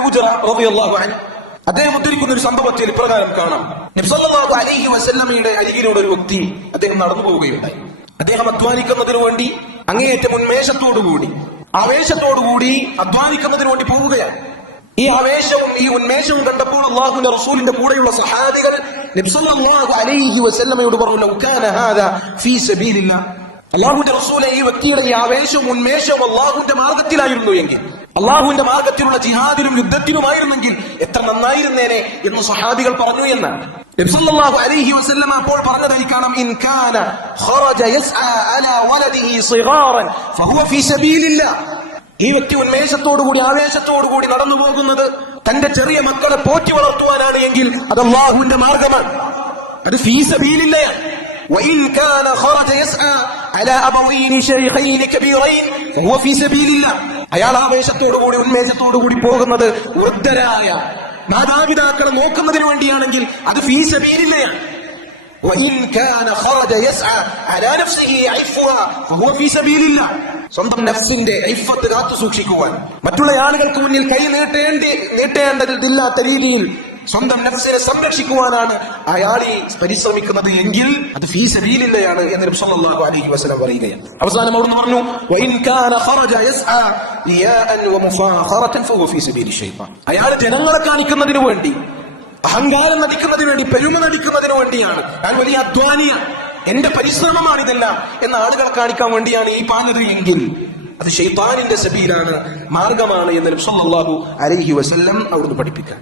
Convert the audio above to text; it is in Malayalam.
ഇബ്നുൽ ഉജ്റ റളിയല്ലാഹു അൻഹു അദ്ദേഹം ഉദ്ധരിക്കുന്ന ഒരു സംഭവത്തിൽ ഇപ്രകാരം കാണാം. നബി സല്ലല്ലാഹു അലൈഹി വസല്ലമയുടെ അരികിലൂടെ ഒരു വ്യക്തി അദ്ദേഹം നടന്നു പോവുകയുണ്ടായി. അദ്ദേഹം അധ്വാനിക്കുന്നതിന് വേണ്ടി അങ്ങേയറ്റം ഉന്മേഷത്തോടുകൂടി ആവേശത്തോടുകൂടി അധ്വാനിക്കുന്നതിന് വേണ്ടി പോവുകയാണ്. ഈ ആവേശവും ഈ ഉന്മേഷവും കണ്ടപ്പോൾ അല്ലാഹുവിന്റെ റസൂലിന്റെ കൂടെയുള്ള സഹാബികൾ നബി സല്ലല്ലാഹു അലൈഹി വസല്ലമയോട് പറഞ്ഞു, ലൗ കാന ഹാദാ ഫീ സബീലില്ലാഹ്, അല്ലാഹുവിന്റെ റസൂലെ, ഈ വ്യക്തിയുടെ ഈ ആവേശവും ഉന്മേഷവും അല്ലാഹുവിന്റെ മാർഗത്തിലായിരുന്നു എങ്കിൽ, അല്ലാഹുവിന്റെ മാർഗത്തിലുള്ള ജിഹാദിലും യുദ്ധത്തിലുമായിരുന്നെങ്കിൽ എത്ര നന്നായിരുന്നേനെ എന്ന് സഹാബികൾ പറഞ്ഞു എന്നാണ്. നബി സല്ലല്ലാഹു അലൈഹി വസല്ലം അപ്പോൾ പറഞ്ഞതായി കാണാം, ഇൻ കാന ഖറജ യസ്ആ അലാ വലദിഹി സിഗാറൻ ഫഹുവ ഫീ സബീലില്ലാഹ്. ഈ വ്യക്തി ഉന്മേഷത്തോടുകൂടി ആവേശത്തോടുകൂടി നടന്നു പോകുന്നത് തന്റെ ചെറിയ മക്കളെ പോറ്റി വളർത്തുവാനാണ് എങ്കിൽ അത് അല്ലാഹുവിന്റെ മാർഗമാണ്, അത് ഫീ സബീലില്ലാഹ്. وإن كان خرج يسعى على أبوين شيخين كبيرين فهو في سبيل الله. അയാൾ ആവേശത്തോടുകൂടി ഉന്മേഷത്തോടുകൂടി പോകുന്നത് വൃദ്ധരായ മാതാപിതാക്കളെ നോക്കുന്നതിന് വേണ്ടിയാണെങ്കിൽ അത് ഫീ സബീലില്ലാഹ്. وإن كان خرج يسعى على نفسه عفوا فهو في سبيل الله. സ്വന്തം നഫ്സിന്റെ ഇഫ്ഫത്ത് കാത്തു സൂക്ഷിക്കുവാൻ, മറ്റുള്ള ആളുകൾക്ക് മുന്നിൽ കൈ നീട്ടേണ്ടതില്ലാത്ത രീതിയിൽ സ്വന്തം നഫ്സിനെ സംരക്ഷിക്കുവാനാണ് അയാൾ പരിശ്രമിക്കുന്നത് എങ്കിൽ അത് ഫീ സബീലില്ലാഹ് എന്ന് നബി സല്ലല്ലാഹു അലൈഹി വസല്ലം പറയുകയാണ്. അവസാനം അവിടുന്ന് പറഞ്ഞു, വഇൻ കാന ഖറജ യസ്ആ റിയാഅൻ വമുഫാഖറതൻ ഫഹുവ ഫീ സബീലി ശൈത്താൻ. അയാൾ ജനങ്ങളെ കാണിക്കുന്നതിന് വേണ്ടി, അഹങ്കാരം നടിക്കുന്നതിന് വേണ്ടി, പെരുമ നടിക്കുന്നതിന് വേണ്ടിയാണ്, ഞാൻ വലിയ അധ്വാനിയാണ്, എന്റെ പരിശ്രമമാണിതെല്ലാം എന്ന ആളുകളെ കാണിക്കാൻ വേണ്ടിയാണ് ഈ പാഞ്ഞത് എങ്കിൽ അത് ശൈത്താനിന്റെ സബീലാണ്, മാർഗമാണ് എന്ന് നബി സല്ലല്ലാഹു അലൈഹി വസല്ലം അവിടുന്ന് പഠിപ്പിക്കാൻ.